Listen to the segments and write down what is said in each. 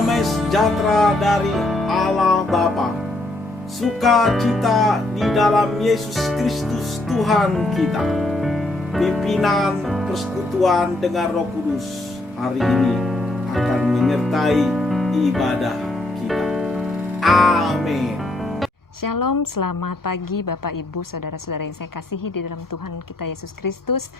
damai sejahtera dari Allah Bapa, sukacita di dalam Yesus Kristus Tuhan kita, pimpinan persekutuan dengan Roh Kudus hari ini akan menyertai ibadah kita. Amin. Shalom, selamat pagi Bapak Ibu, Saudara-saudara yang saya kasihi di dalam Tuhan kita Yesus Kristus.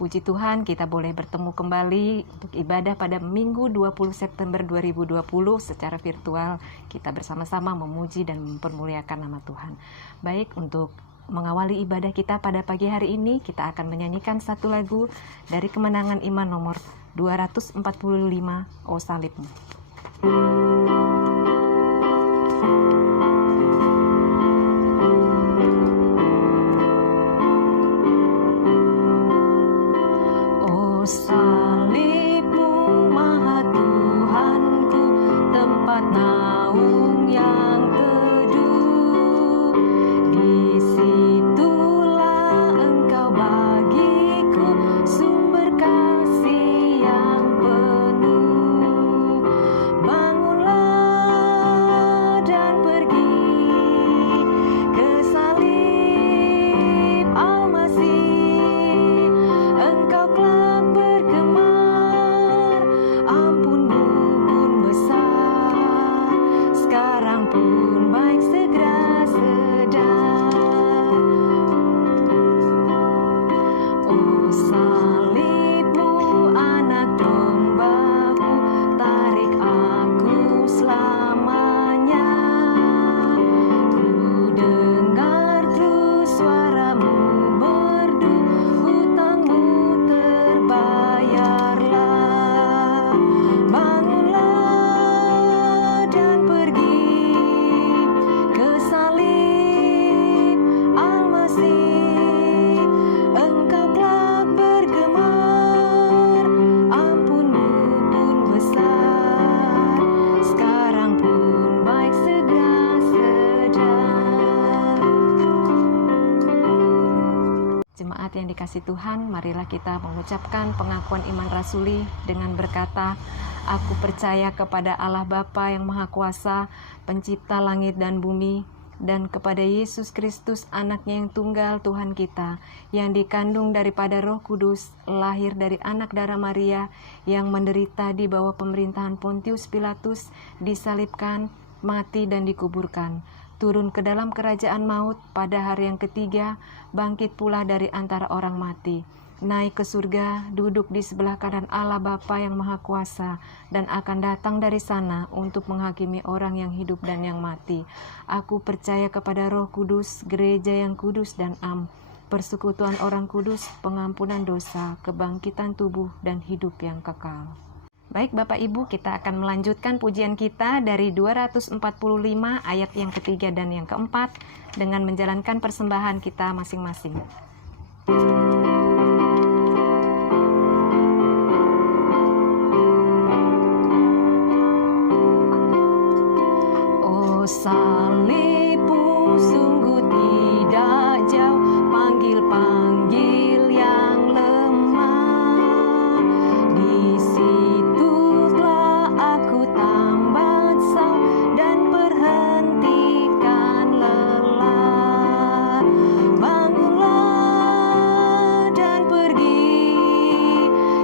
Puji Tuhan, kita boleh bertemu kembali untuk ibadah pada Minggu 20 September 2020 secara virtual. Kita bersama-sama memuji dan mempermuliakan nama Tuhan. Baik, untuk mengawali ibadah kita pada pagi hari ini, kita akan menyanyikan satu lagu dari Kemenangan Iman nomor 245, O Salibmu. Salibmu Maha Tuhanku, tempat naung yang teduh. Disitulah Engkau bagiku, sumber kasih yang penuh. Bangunlah dan pergi ke salib Al-Masih. Engkau kelak bergemar, ampunmu pun besar, sekarang pun baik segera sedar. Oh salibmu anak dombaku, tarik aku selamanya. Ku dengar terus suaramu merdu, hutangmu terbayarlah. Bangunlah dan pergi ke salib Al-Masih. Engkau kelak bergemar, ampunmu pun besar, sekarang pun baik segera sedar. Jemaat yang dikasihi Tuhan, marilah kita mengucapkan pengakuan iman rasuli dengan berkata, Aku percaya kepada Allah Bapa yang Maha Kuasa, pencipta langit dan bumi, dan kepada Yesus Kristus anaknya yang tunggal Tuhan kita, yang dikandung daripada Roh Kudus, lahir dari anak darah Maria, yang menderita di bawah pemerintahan Pontius Pilatus, disalibkan, mati dan dikuburkan, turun ke dalam kerajaan maut, pada hari yang ketiga bangkit pula dari antara orang mati, naik ke surga, duduk di sebelah kanan Allah Bapa yang Maha Kuasa, dan akan datang dari sana untuk menghakimi orang yang hidup dan yang mati. Aku percaya kepada Roh Kudus, gereja yang kudus dan am, persekutuan orang kudus, pengampunan dosa, kebangkitan tubuh dan hidup yang kekal. Baik Bapak Ibu, kita akan melanjutkan pujian kita dari 245 ayat yang ketiga dan yang keempat dengan menjalankan persembahan kita masing-masing. Oh salibmu sungguh tidak jauh, panggil-panggil yang lemah. Di situlah aku tambat sau dan berhentikan lelah. Bangunlah dan pergi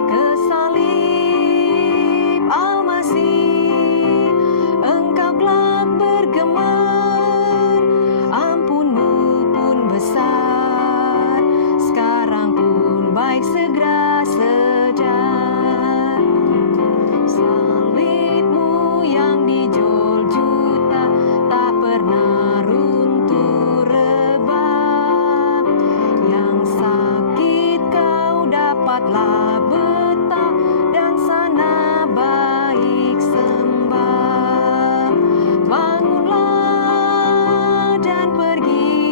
ke salib Al-Masih. Engkau kelak bergemar, ampunmu pun besar, sekarang pun baik segera sedar. Salibmu yang dijol juta, tak pernah runtuh rebah. Yang sakit kau dapatlah betah, dan sana baik sembah. Bangunlah dan pergi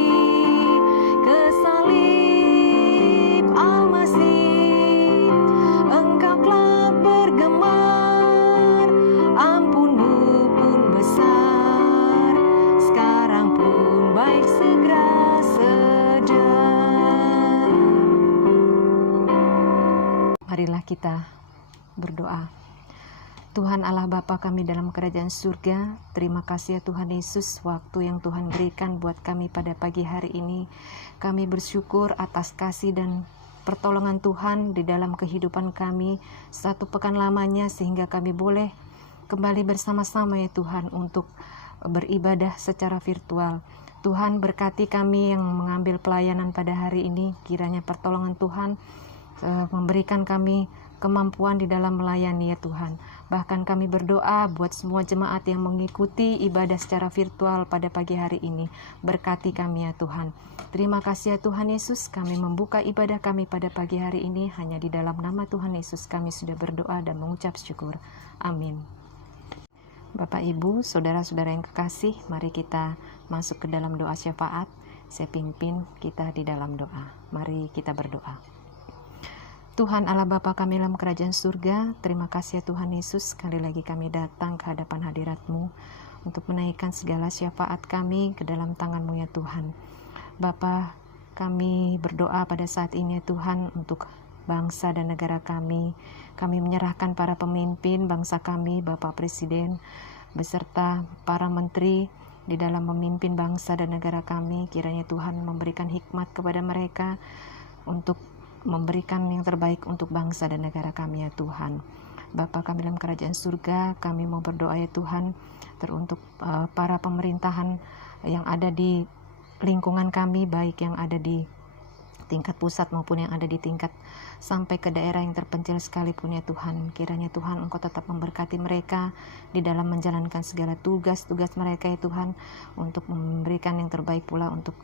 ke salib Al-Masih. Engkau kelak bergemar, ampunmu pun besar, sekarang pun baik segera sedar. Marilah kita berdoa. Tuhan Allah Bapa kami dalam kerajaan surga, terima kasih ya Tuhan Yesus, waktu yang Tuhan berikan buat kami pada pagi hari ini. Kami bersyukur atas kasih dan pertolongan Tuhan di dalam kehidupan kami satu pekan lamanya, sehingga kami boleh kembali bersama-sama ya Tuhan untuk beribadah secara virtual. Tuhan berkati kami yang mengambil pelayanan pada hari ini, kiranya pertolongan Tuhan memberikan kami kemampuan di dalam melayani ya Tuhan. Bahkan kami berdoa buat semua jemaat yang mengikuti ibadah secara virtual pada pagi hari ini. Berkati kami ya Tuhan. Terima kasih ya Tuhan Yesus, kami membuka ibadah kami pada pagi hari ini hanya di dalam nama Tuhan Yesus kami sudah berdoa dan mengucap syukur. Amin. Bapak Ibu, saudara-saudara yang kekasih, mari kita masuk ke dalam doa syafaat. Saya pimpin kita di dalam doa. Mari kita berdoa. Tuhan Allah Bapa kami dalam kerajaan surga, terima kasih ya Tuhan Yesus, sekali lagi kami datang ke hadapan hadirat-Mu untuk menaikkan segala syafaat kami ke dalam tangan-Mu ya Tuhan. Bapa, kami berdoa pada saat ini ya Tuhan untuk bangsa dan negara kami. Kami menyerahkan para pemimpin bangsa kami, Bapak Presiden, beserta para menteri di dalam memimpin bangsa dan negara kami. Kiranya Tuhan memberikan hikmat kepada mereka untuk memberikan yang terbaik untuk bangsa dan negara kami ya Tuhan. Bapa kami dalam kerajaan surga, kami mau berdoa ya Tuhan teruntuk para pemerintahan yang ada di lingkungan kami, baik yang ada di tingkat pusat maupun yang ada di tingkat sampai ke daerah yang terpencil sekalipun ya Tuhan. Kiranya Tuhan Engkau tetap memberkati mereka di dalam menjalankan segala tugas-tugas mereka ya Tuhan, untuk memberikan yang terbaik pula untuk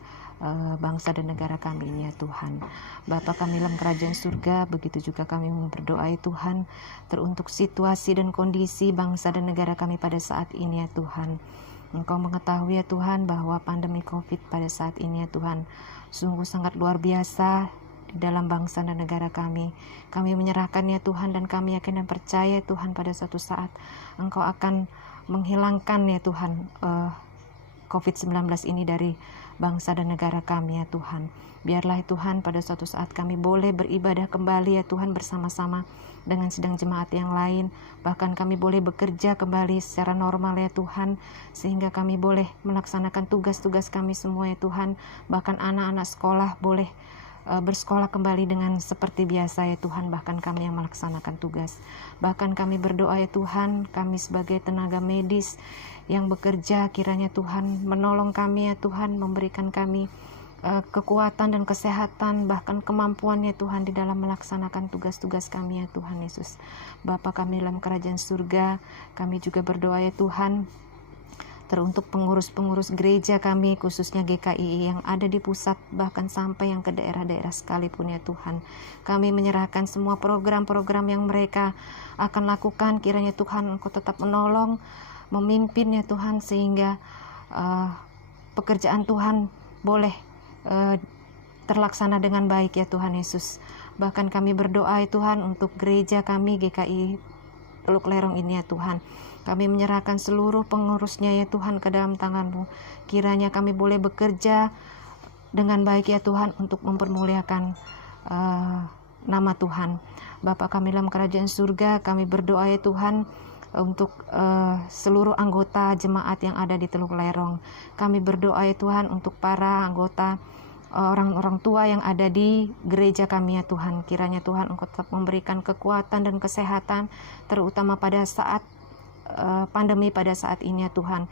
bangsa dan negara kami ini ya Tuhan. Bapa kami dalam kerajaan surga, begitu juga kami berdoa ya Tuhan teruntuk situasi dan kondisi bangsa dan negara kami pada saat ini ya Tuhan. Engkau mengetahui ya Tuhan bahwa pandemi COVID pada saat ini ya Tuhan sungguh sangat luar biasa di dalam bangsa dan negara kami. Kami menyerahkan ya Tuhan, dan kami yakin dan percaya Tuhan pada suatu saat Engkau akan menghilangkan ya Tuhan COVID-19 ini dari bangsa dan negara kami ya Tuhan. Biarlah Tuhan pada suatu saat kami boleh beribadah kembali ya Tuhan bersama-sama dengan sidang jemaat yang lain. Bahkan kami boleh bekerja kembali secara normal ya Tuhan, sehingga kami boleh melaksanakan tugas-tugas kami semua ya Tuhan. Bahkan anak-anak sekolah boleh bersekolah kembali dengan seperti biasa ya Tuhan. Bahkan kami yang melaksanakan tugas. Bahkan kami berdoa ya Tuhan, kami sebagai tenaga medis yang bekerja, kiranya Tuhan menolong kami ya Tuhan, memberikan kami kekuatan dan kesehatan, bahkan kemampuan ya Tuhan di dalam melaksanakan tugas-tugas kami ya Tuhan Yesus. Bapa kami dalam kerajaan surga, kami juga berdoa ya Tuhan teruntuk pengurus-pengurus gereja kami, khususnya GKI yang ada di pusat, bahkan sampai yang ke daerah-daerah sekalipun ya Tuhan. Kami menyerahkan semua program-program yang mereka akan lakukan, kiranya Tuhan Engkau tetap menolong, memimpin ya Tuhan, sehingga pekerjaan Tuhan boleh terlaksana dengan baik ya Tuhan Yesus. Bahkan kami berdoa ya Tuhan untuk gereja kami GKI Teluk Lerong ini ya Tuhan. Kami menyerahkan seluruh pengurusnya ya Tuhan ke dalam tangan-Mu. Kiranya kami boleh bekerja dengan baik ya Tuhan untuk mempermuliakan nama Tuhan. Bapa kami dalam kerajaan surga, kami berdoa ya Tuhan untuk seluruh anggota jemaat yang ada di Teluk Lerong. Kami berdoa ya Tuhan untuk para anggota, orang-orang tua yang ada di gereja kami ya Tuhan. Kiranya Tuhan Engkau tetap memberikan kekuatan dan kesehatan, terutama pada saat pandemi pada saat ini ya Tuhan,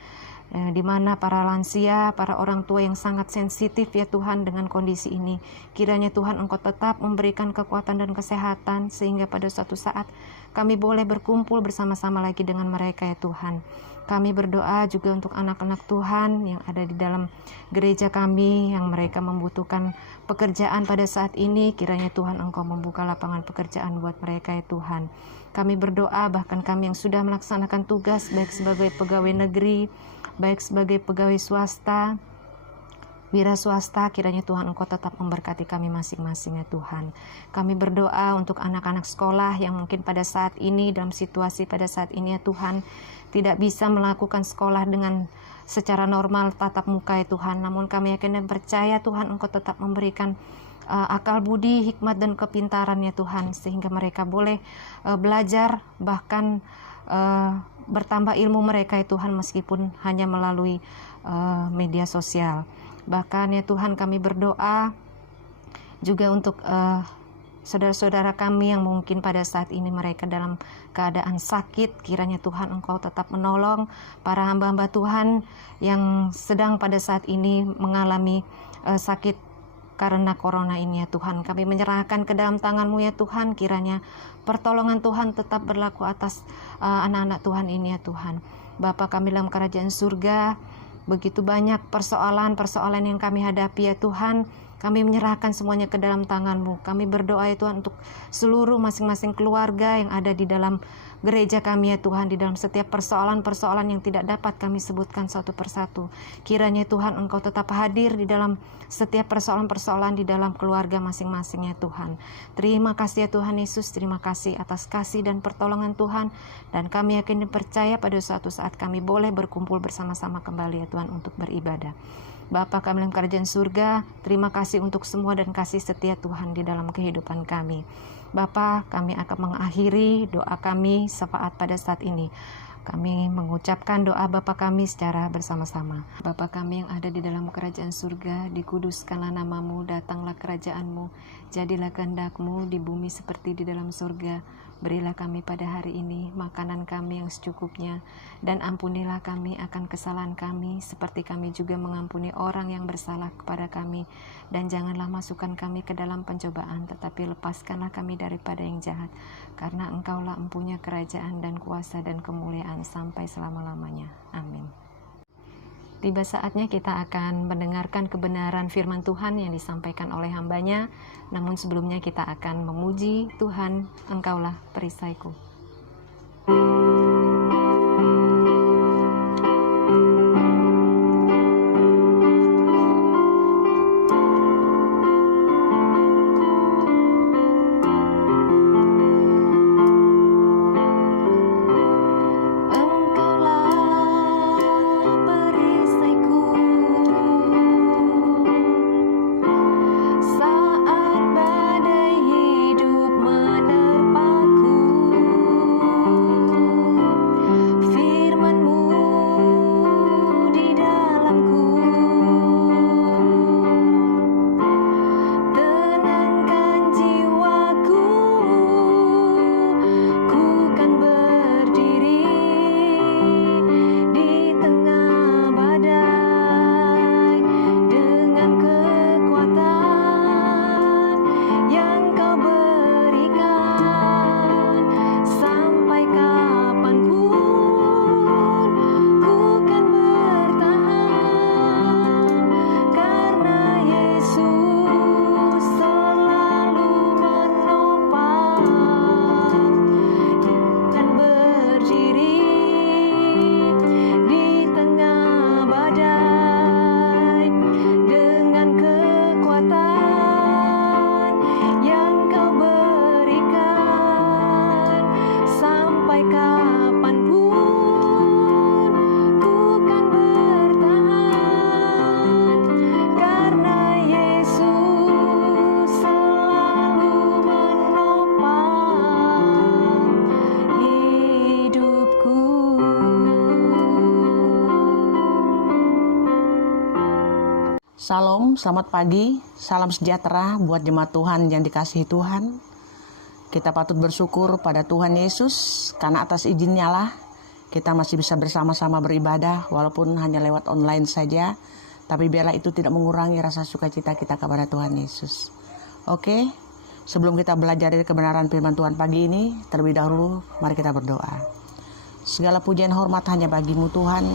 di mana para lansia, para orang tua yang sangat sensitif ya Tuhan dengan kondisi ini. Kiranya Tuhan Engkau tetap memberikan kekuatan dan kesehatan, sehingga pada suatu saat kami boleh berkumpul bersama-sama lagi dengan mereka ya Tuhan. Kami berdoa juga untuk anak-anak Tuhan yang ada di dalam gereja kami, yang mereka membutuhkan pekerjaan pada saat ini. Kiranya Tuhan Engkau membuka lapangan pekerjaan buat mereka ya Tuhan. Kami berdoa bahkan kami yang sudah melaksanakan tugas, baik sebagai pegawai negeri, baik sebagai pegawai swasta, wira swasta, kiranya Tuhan Engkau tetap memberkati kami masing-masing ya Tuhan. Kami berdoa untuk anak-anak sekolah yang mungkin pada saat ini, dalam situasi pada saat ini ya Tuhan, tidak bisa melakukan sekolah dengan secara normal tatap muka ya Tuhan. Namun kami yakin dan percaya Tuhan Engkau tetap memberikan akal budi, hikmat dan kepintaran ya Tuhan, sehingga mereka boleh belajar, bahkan bertambah ilmu mereka ya Tuhan, meskipun hanya melalui media sosial. Bahkan ya Tuhan, kami berdoa juga untuk saudara-saudara kami yang mungkin pada saat ini mereka dalam keadaan sakit. Kiranya Tuhan Engkau tetap menolong para hamba-hamba Tuhan yang sedang pada saat ini mengalami sakit karena corona ini ya Tuhan. Kami menyerahkan ke dalam tangan-Mu ya Tuhan. Kiranya pertolongan Tuhan tetap berlaku atas anak-anak Tuhan ini ya Tuhan. Bapa kami dalam kerajaan surga, begitu banyak persoalan-persoalan yang kami hadapi ya Tuhan. Kami menyerahkan semuanya ke dalam tangan-Mu. Kami berdoa ya Tuhan untuk seluruh masing-masing keluarga yang ada di dalam gereja kami ya Tuhan, di dalam setiap persoalan-persoalan yang tidak dapat kami sebutkan satu persatu. Kiranya Tuhan Engkau tetap hadir di dalam setiap persoalan-persoalan di dalam keluarga masing-masing ya Tuhan. Terima kasih ya Tuhan Yesus, terima kasih atas kasih dan pertolongan Tuhan. Dan kami yakin dan percaya pada suatu saat kami boleh berkumpul bersama-sama kembali ya Tuhan untuk beribadah. Bapa kami dalam kerajaan surga, terima kasih untuk semua dan kasih setia Tuhan di dalam kehidupan kami. Bapa, kami akan mengakhiri doa kami syafaat pada saat ini. Kami mengucapkan doa Bapa kami secara bersama-sama. Bapa kami yang ada di dalam kerajaan surga, dikuduskanlah nama-Mu, datanglah kerajaan-Mu, jadilah kehendak-Mu di bumi seperti di dalam surga. Berilah kami pada hari ini makanan kami yang secukupnya, dan ampunilah kami akan kesalahan kami, seperti kami juga mengampuni orang yang bersalah kepada kami. Dan janganlah masukkan kami ke dalam pencobaan, tetapi lepaskanlah kami daripada yang jahat. Karena Engkaulah empunya kerajaan dan kuasa dan kemuliaan sampai selama-lamanya. Amin. Tiba saatnya kita akan mendengarkan kebenaran firman Tuhan yang disampaikan oleh hambanya. Namun sebelumnya kita akan memuji Tuhan, Engkaulah perisaiku. Salam, selamat pagi, salam sejahtera buat jemaat Tuhan yang dikasihi Tuhan. Kita patut bersyukur pada Tuhan Yesus, karena atas izinnya lah kita masih bisa bersama-sama beribadah, walaupun hanya lewat online saja. Tapi biarlah itu tidak mengurangi rasa sukacita kita kepada Tuhan Yesus. Oke, sebelum kita belajar dari kebenaran firman Tuhan pagi ini, terlebih dahulu mari kita berdoa. Segala pujian hormat hanya bagi-Mu Tuhan.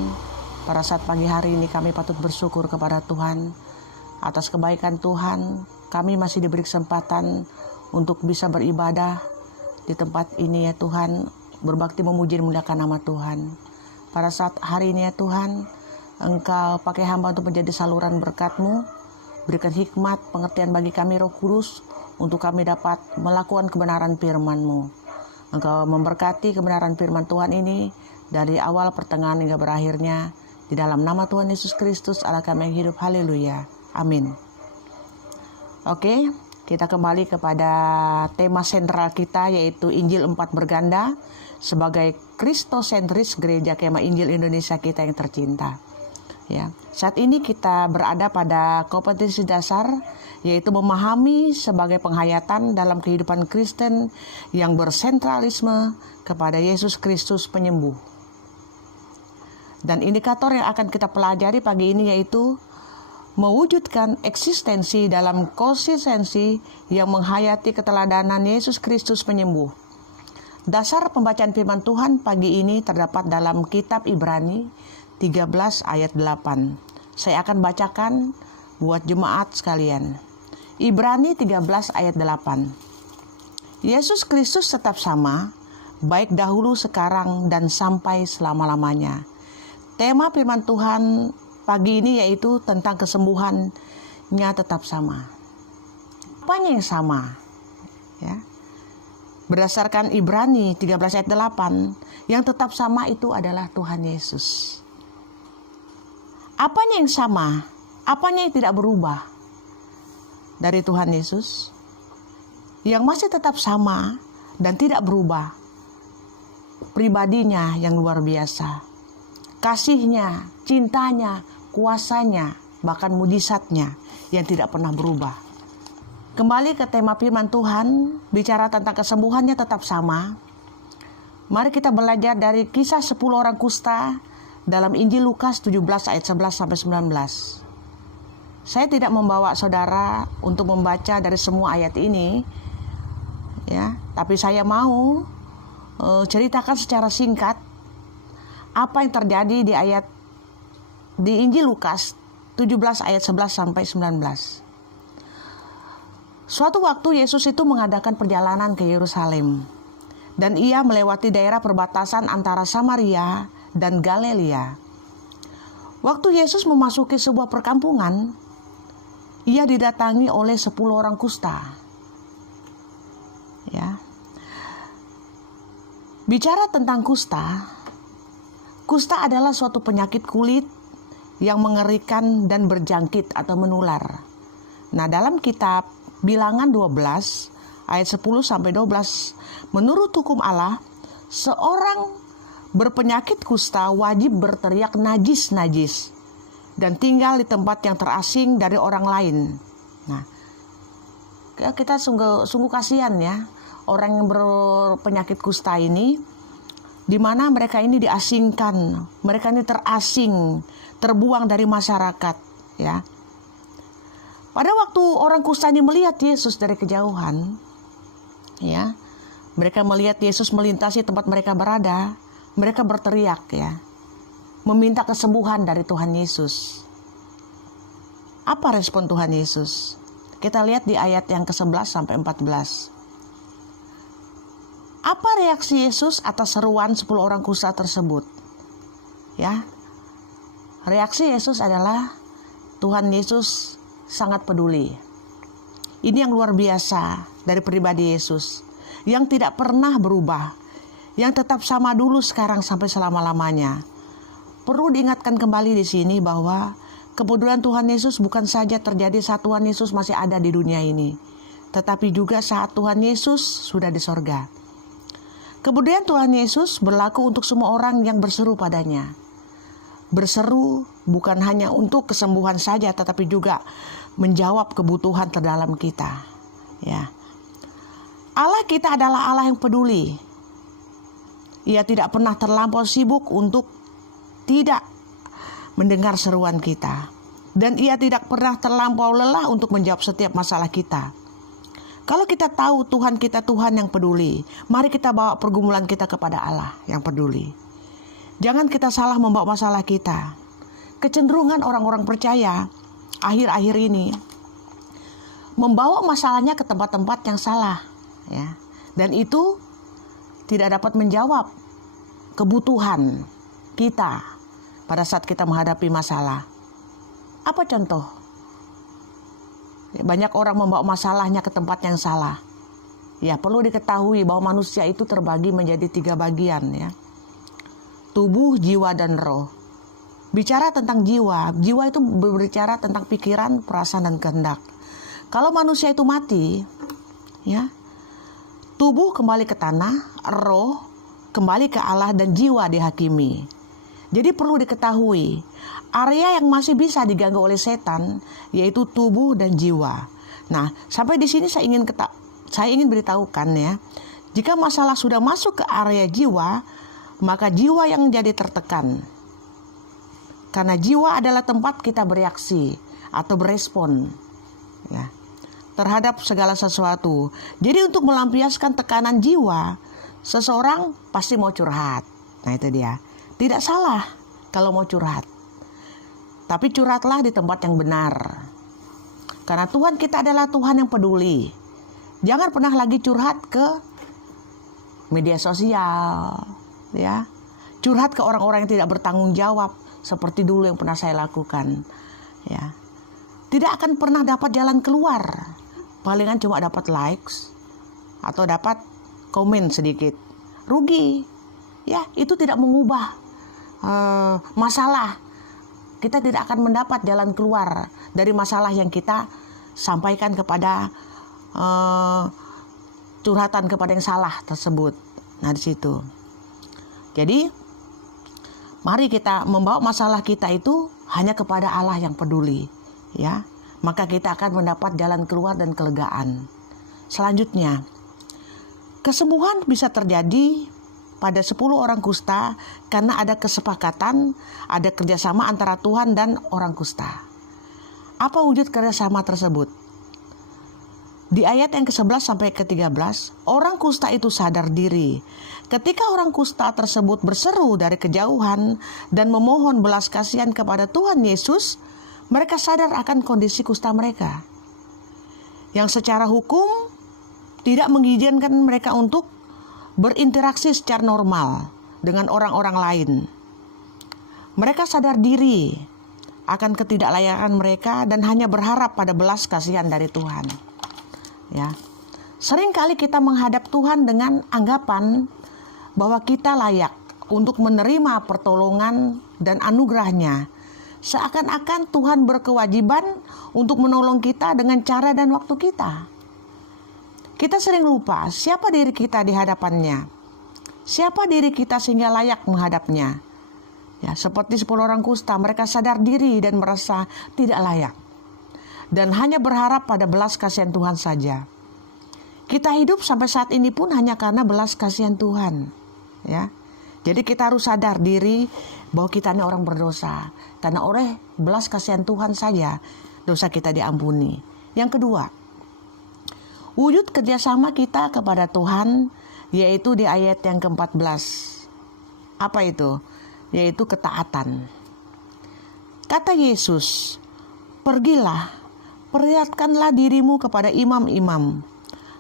Pada saat pagi hari ini kami patut bersyukur kepada Tuhan atas kebaikan Tuhan. Kami masih diberi kesempatan untuk bisa beribadah di tempat ini ya Tuhan, berbakti memuji dan memuliakan nama Tuhan. Pada saat hari ini ya Tuhan, Engkau pakai hamba untuk menjadi saluran berkat-Mu. Berikan hikmat, pengertian bagi kami Roh Kudus untuk kami dapat melakukan kebenaran firman-Mu. Engkau memberkati kebenaran firman Tuhan ini dari awal pertengahan hingga berakhirnya. Di dalam nama Tuhan Yesus Kristus Allah kami yang hidup, haleluya, amin. Oke, Kita kembali kepada tema sentral kita, yaitu Injil 4 berganda sebagai kristosentris Gereja Kemah Injil Indonesia kita yang tercinta. Ya, saat ini kita berada pada kompetensi dasar, yaitu memahami sebagai penghayatan dalam kehidupan Kristen yang bersentralisme kepada Yesus Kristus penyembuh. Dan indikator yang akan kita pelajari pagi ini yaitu mewujudkan eksistensi dalam konsistensi yang menghayati keteladanan Yesus Kristus penyembuh. Dasar pembacaan firman Tuhan pagi ini terdapat dalam kitab Ibrani 13 ayat 8. Saya akan bacakan buat jemaat sekalian. Ibrani 13 ayat 8. Yesus Kristus tetap sama, baik dahulu, sekarang, dan sampai selama-lamanya. Tema firman Tuhan pagi ini yaitu tentang kesembuhannya tetap sama. Apanya yang sama? Ya. Berdasarkan Ibrani 13 ayat 8, yang tetap sama itu adalah Tuhan Yesus. Apanya yang sama? Apanya yang tidak berubah dari Tuhan Yesus? Yang masih tetap sama dan tidak berubah, pribadinya yang luar biasa. Kasihnya, cintanya, kuasanya, bahkan mujizatnya yang tidak pernah berubah. Kembali ke tema firman Tuhan, bicara tentang kesembuhannya tetap sama. Mari kita belajar dari kisah 10 orang kusta dalam Injil Lukas 17 ayat 11 sampai 19. Saya tidak membawa saudara untuk membaca dari semua ayat ini, ya, tapi saya mau ceritakan secara singkat apa yang terjadi di Injil Lukas 17 ayat 11 sampai 19. Suatu waktu Yesus itu mengadakan perjalanan ke Yerusalem, dan ia melewati daerah perbatasan antara Samaria dan Galilea. Waktu Yesus memasuki sebuah perkampungan, ia didatangi oleh 10 orang kusta. Ya. Bicara tentang kusta adalah suatu penyakit kulit yang mengerikan dan berjangkit atau menular. Nah, dalam kitab Bilangan 12 ayat 10 sampai 12, menurut hukum Allah, seorang berpenyakit kusta wajib berteriak najis, najis, dan tinggal di tempat yang terasing dari orang lain. Nah, kita sungguh kasihan ya, orang yang berpenyakit kusta ini, di mana mereka ini diasingkan, mereka ini terasing, terbuang dari masyarakat, ya. Pada waktu orang kusta ini melihat Yesus dari kejauhan, ya, mereka melihat Yesus melintasi tempat mereka berada, mereka berteriak, ya, meminta kesembuhan dari Tuhan Yesus. Apa respon Tuhan Yesus? Kita lihat di ayat yang ke-11 sampai 14. Apa reaksi Yesus atas seruan 10 orang kusta tersebut? Ya. Reaksi Yesus adalah Tuhan Yesus sangat peduli. Ini yang luar biasa dari pribadi Yesus, yang tidak pernah berubah, yang tetap sama dulu, sekarang, sampai selama-lamanya. Perlu diingatkan kembali di sini bahwa kepedulian Tuhan Yesus bukan saja terjadi saat Tuhan Yesus masih ada di dunia ini, tetapi juga saat Tuhan Yesus sudah di sorga. Kemudian Tuhan Yesus berlaku untuk semua orang yang berseru padanya. Berseru bukan hanya untuk kesembuhan saja, tetapi juga menjawab kebutuhan terdalam kita. Ya. Allah kita adalah Allah yang peduli. Ia tidak pernah terlampau sibuk untuk tidak mendengar seruan kita. Dan ia tidak pernah terlampau lelah untuk menjawab setiap masalah kita. Kalau kita tahu Tuhan kita Tuhan yang peduli, mari kita bawa pergumulan kita kepada Allah yang peduli. Jangan kita salah membawa masalah kita. Kecenderungan orang-orang percaya akhir-akhir ini membawa masalahnya ke tempat-tempat yang salah, ya. Dan itu tidak dapat menjawab kebutuhan kita pada saat kita menghadapi masalah. Apa contoh? Banyak orang membawa masalahnya ke tempat yang salah. Ya, perlu diketahui bahwa manusia itu terbagi menjadi 3 bagian, ya. Tubuh, jiwa, dan roh. Bicara tentang jiwa itu berbicara tentang pikiran, perasaan, dan kehendak. Kalau manusia itu mati, ya, tubuh kembali ke tanah, roh kembali ke Allah, dan jiwa dihakimi. Jadi perlu diketahui, area yang masih bisa diganggu oleh setan yaitu tubuh dan jiwa. Nah, sampai di sini saya ingin beritahukan ya, jika masalah sudah masuk ke area jiwa, maka jiwa yang jadi tertekan. Karena jiwa adalah tempat kita bereaksi atau berespon, ya, terhadap segala sesuatu. Jadi untuk melampiaskan tekanan jiwa, seseorang pasti mau curhat. Nah itu dia. Tidak salah kalau mau curhat. Tapi curhatlah di tempat yang benar. Karena Tuhan kita adalah Tuhan yang peduli. Jangan pernah lagi curhat ke media sosial, ya. Curhat ke orang-orang yang tidak bertanggung jawab seperti dulu yang pernah saya lakukan, ya. Tidak akan pernah dapat jalan keluar. Palingan cuma dapat likes atau dapat komen sedikit. Rugi. Ya, itu tidak mengubah masalah. Kita tidak akan mendapat jalan keluar dari masalah yang kita sampaikan kepada curhatan kepada yang salah tersebut. Nah, di situ. Jadi, mari kita membawa masalah kita itu hanya kepada Allah yang peduli, ya. Maka kita akan mendapat jalan keluar dan kelegaan. Selanjutnya, kesembuhan bisa terjadi pada 10 orang kusta karena ada kesepakatan, ada kerjasama antara Tuhan dan orang kusta. Apa wujud kerjasama tersebut? Di ayat yang ke-11 sampai ke-13, orang kusta itu sadar diri. Ketika orang kusta tersebut berseru dari kejauhan dan memohon belas kasihan kepada Tuhan Yesus, mereka sadar akan kondisi kusta mereka, yang secara hukum tidak mengizinkan mereka untuk berinteraksi secara normal dengan orang-orang lain. Mereka sadar diri akan ketidaklayakan mereka dan hanya berharap pada belas kasihan dari Tuhan. Ya. Seringkali kita menghadap Tuhan dengan anggapan bahwa kita layak untuk menerima pertolongan dan anugerah-Nya. Seakan-akan Tuhan berkewajiban untuk menolong kita dengan cara dan waktu kita. Kita sering lupa siapa diri kita di hadapannya. Siapa diri kita sehingga layak menghadapnya. Ya, seperti 10 orang kusta, mereka sadar diri dan merasa tidak layak. Dan hanya berharap pada belas kasihan Tuhan saja. Kita hidup sampai saat ini pun hanya karena belas kasihan Tuhan. Ya. Jadi kita harus sadar diri bahwa kita ini orang berdosa. Karena oleh belas kasihan Tuhan saja dosa kita diampuni. Yang kedua, wujud kerjasama kita kepada Tuhan, yaitu di ayat yang ke-14. Apa itu? Yaitu ketaatan. Kata Yesus, "Pergilah, perlihatkanlah dirimu kepada imam-imam."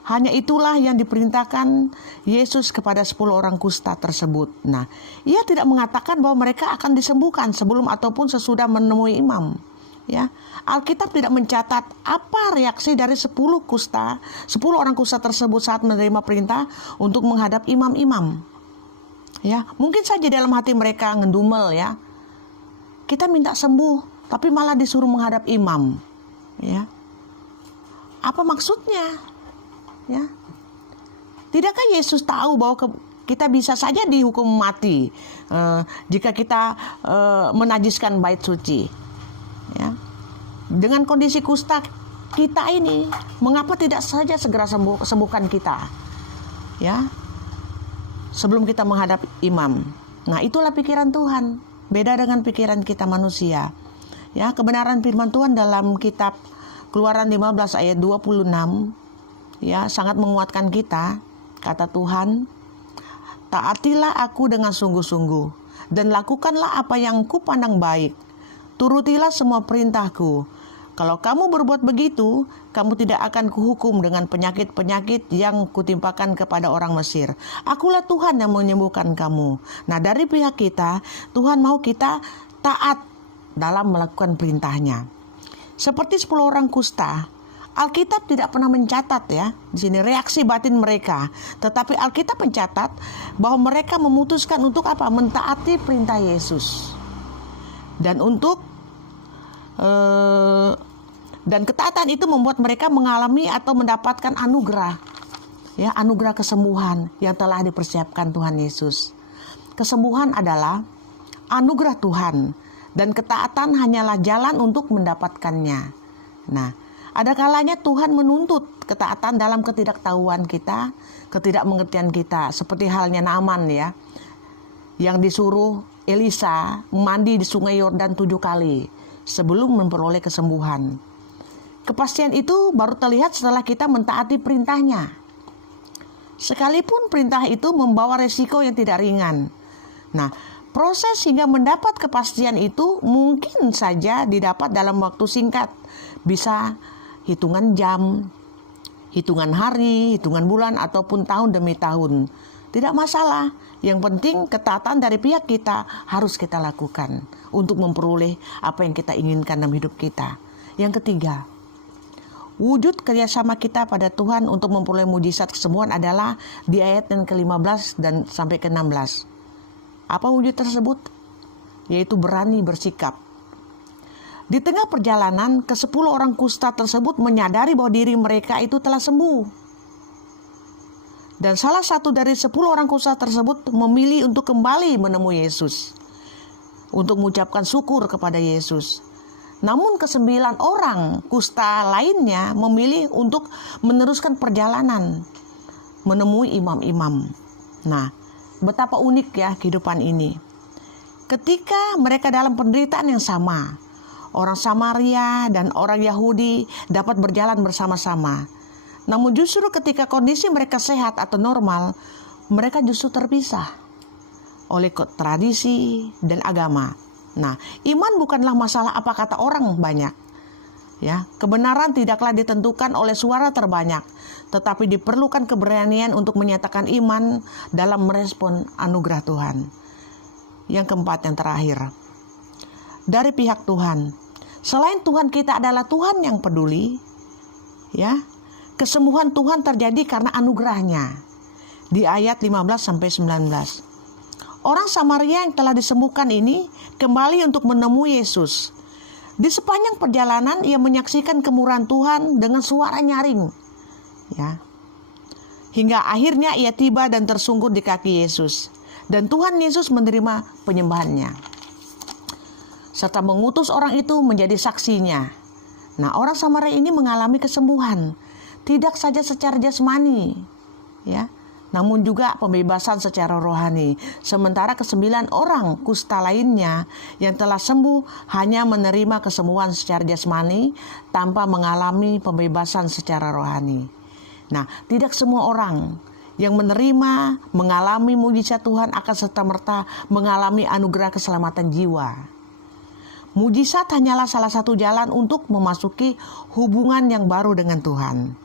Hanya itulah yang diperintahkan Yesus kepada 10 orang kusta tersebut. Nah, ia tidak mengatakan bahwa mereka akan disembuhkan sebelum ataupun sesudah menemui imam. Ya, Alkitab tidak mencatat apa reaksi dari 10 orang kusta tersebut saat menerima perintah untuk menghadap imam-imam. Ya, mungkin saja dalam hati mereka ngedumel, ya. Kita minta sembuh, tapi malah disuruh menghadap imam. Ya. Apa maksudnya? Ya. Tidakkah Yesus tahu bahwa kita bisa saja dihukum mati jika kita menajiskan bait suci? Ya. Dengan kondisi kusta kita ini, mengapa tidak saja segera sembuhkan kita? Ya. Sebelum kita menghadap imam. Nah, itulah pikiran Tuhan. Beda dengan pikiran kita manusia. Ya, kebenaran firman Tuhan dalam kitab Keluaran 15 ayat 26 ya sangat menguatkan kita. Kata Tuhan, "Taatilah aku dengan sungguh-sungguh dan lakukanlah apa yang kupandang baik. Turutilah semua perintahku. Kalau kamu berbuat begitu, kamu tidak akan kuhukum dengan penyakit-penyakit yang kutimpakan kepada orang Mesir. Akulah Tuhan yang menyembuhkan kamu." Nah, dari pihak kita, Tuhan mau kita taat dalam melakukan perintahnya. Seperti 10 orang kusta, Alkitab tidak pernah mencatat ya di sini reaksi batin mereka, tetapi Alkitab mencatat bahwa mereka memutuskan untuk apa? Mentaati perintah Yesus dan untuk Dan ketaatan itu membuat mereka mengalami atau mendapatkan anugerah. Ya, anugerah kesembuhan yang telah dipersiapkan Tuhan Yesus. Kesembuhan adalah anugerah Tuhan dan ketaatan hanyalah jalan untuk mendapatkannya. Nah, ada kalanya Tuhan menuntut ketaatan dalam ketidaktahuan kita, ketidakmengertian kita. Seperti halnya Naaman ya, yang disuruh Elisa mandi di sungai Yordan 7 kali sebelum memperoleh kesembuhan. Kepastian itu baru terlihat setelah kita mentaati perintahnya. Sekalipun perintah itu membawa resiko yang tidak ringan. Nah, proses hingga mendapat kepastian itu mungkin saja didapat dalam waktu singkat. Bisa hitungan jam, hitungan hari, hitungan bulan, ataupun tahun demi tahun. Tidak masalah. Yang penting ketaatan dari pihak kita harus kita lakukan untuk memperoleh apa yang kita inginkan dalam hidup kita. Yang ketiga, wujud kerjasama kita pada Tuhan untuk memperoleh mujizat kesembuhan adalah di ayat yang ke-15 dan sampai ke-16. Apa wujud tersebut? Yaitu berani bersikap. Di tengah perjalanan, ke-10 orang kusta tersebut menyadari bahwa diri mereka itu telah sembuh. Dan salah satu dari 10 orang kusta tersebut memilih untuk kembali menemui Yesus, untuk mengucapkan syukur kepada Yesus. Namun ke-9 orang kusta lainnya memilih untuk meneruskan perjalanan menemui imam-imam. Nah, betapa unik ya kehidupan ini. Ketika mereka dalam penderitaan yang sama, orang Samaria dan orang Yahudi dapat berjalan bersama-sama. Namun justru ketika kondisi mereka sehat atau normal, mereka justru terpisah oleh tradisi dan agama. Nah, iman bukanlah masalah apa kata orang banyak. Ya, kebenaran tidaklah ditentukan oleh suara terbanyak, tetapi diperlukan keberanian untuk menyatakan iman dalam merespon anugerah Tuhan. Yang keempat, yang terakhir, dari pihak Tuhan. Selain Tuhan kita adalah Tuhan yang peduli, ya, kesembuhan Tuhan terjadi karena anugerahnya. Di ayat 15 sampai 19. Orang Samaria yang telah disembuhkan ini kembali untuk menemui Yesus. Di sepanjang perjalanan ia menyaksikan kemurahan Tuhan dengan suara nyaring. Ya. Hingga akhirnya ia tiba dan tersungkur di kaki Yesus. Dan Tuhan Yesus menerima penyembahannya, serta mengutus orang itu menjadi saksinya. Nah, orang Samaria ini mengalami kesembuhan, tidak saja secara jasmani, ya, namun juga pembebasan secara rohani. Sementara ke-9 orang kusta lainnya yang telah sembuh hanya menerima kesembuhan secara jasmani tanpa mengalami pembebasan secara rohani. Nah, tidak semua orang yang menerima, mengalami mujizat Tuhan akan serta-merta mengalami anugerah keselamatan jiwa. Mujizat hanyalah salah satu jalan untuk memasuki hubungan yang baru dengan Tuhan.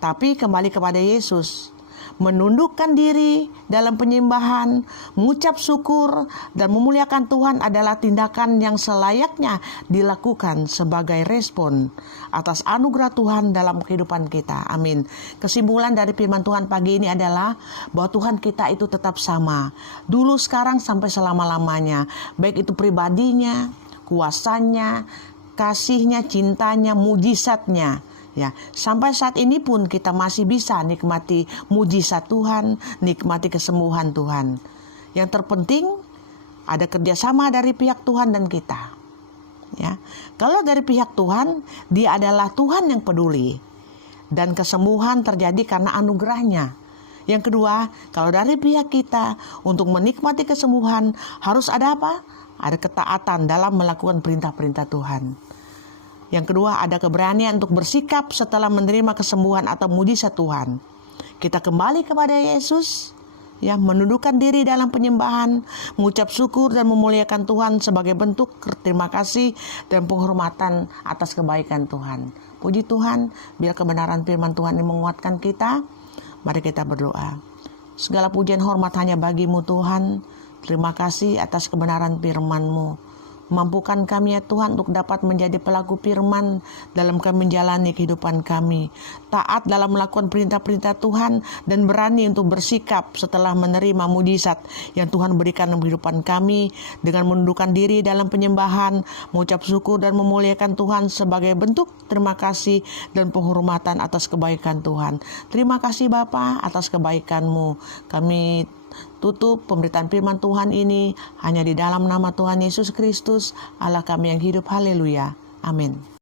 Tapi kembali kepada Yesus, menundukkan diri dalam penyembahan, mengucap syukur, dan memuliakan Tuhan adalah tindakan yang selayaknya dilakukan sebagai respon atas anugerah Tuhan dalam kehidupan kita. Amin. Kesimpulan dari firman Tuhan pagi ini adalah bahwa Tuhan kita itu tetap sama, dulu, sekarang, sampai selama-lamanya. Baik itu pribadinya, kuasanya, kasihnya, cintanya, mujizatnya. Ya, sampai saat ini pun kita masih bisa nikmati mujizat Tuhan, nikmati kesembuhan Tuhan. Yang terpenting ada kerjasama dari pihak Tuhan dan kita. Ya, kalau dari pihak Tuhan, Dia adalah Tuhan yang peduli, dan kesembuhan terjadi karena anugerahnya. Yang kedua, kalau dari pihak kita untuk menikmati kesembuhan harus ada apa? Ada ketaatan dalam melakukan perintah-perintah Tuhan. Yang kedua, ada keberanian untuk bersikap setelah menerima kesembuhan atau mujizat Tuhan. Kita kembali kepada Yesus, ya, menundukkan diri dalam penyembahan, mengucap syukur dan memuliakan Tuhan sebagai bentuk terima kasih dan penghormatan atas kebaikan Tuhan. Puji Tuhan, biar kebenaran firman Tuhan ini menguatkan kita. Mari kita berdoa. Segala pujian hormat hanya bagi-Mu Tuhan. Terima kasih atas kebenaran firman-Mu. Mampukan kami ya Tuhan untuk dapat menjadi pelaku firman dalam kami menjalani kehidupan kami. Taat dalam melakukan perintah-perintah Tuhan dan berani untuk bersikap setelah menerima mujizat yang Tuhan berikan dalam kehidupan kami dengan menundukkan diri dalam penyembahan, mengucap syukur dan memuliakan Tuhan sebagai bentuk terima kasih dan penghormatan atas kebaikan Tuhan. Terima kasih Bapa atas kebaikan-Mu. Kami tutup pemberitaan firman Tuhan ini hanya di dalam nama Tuhan Yesus Kristus, Allah kami yang hidup. Haleluya. Amin.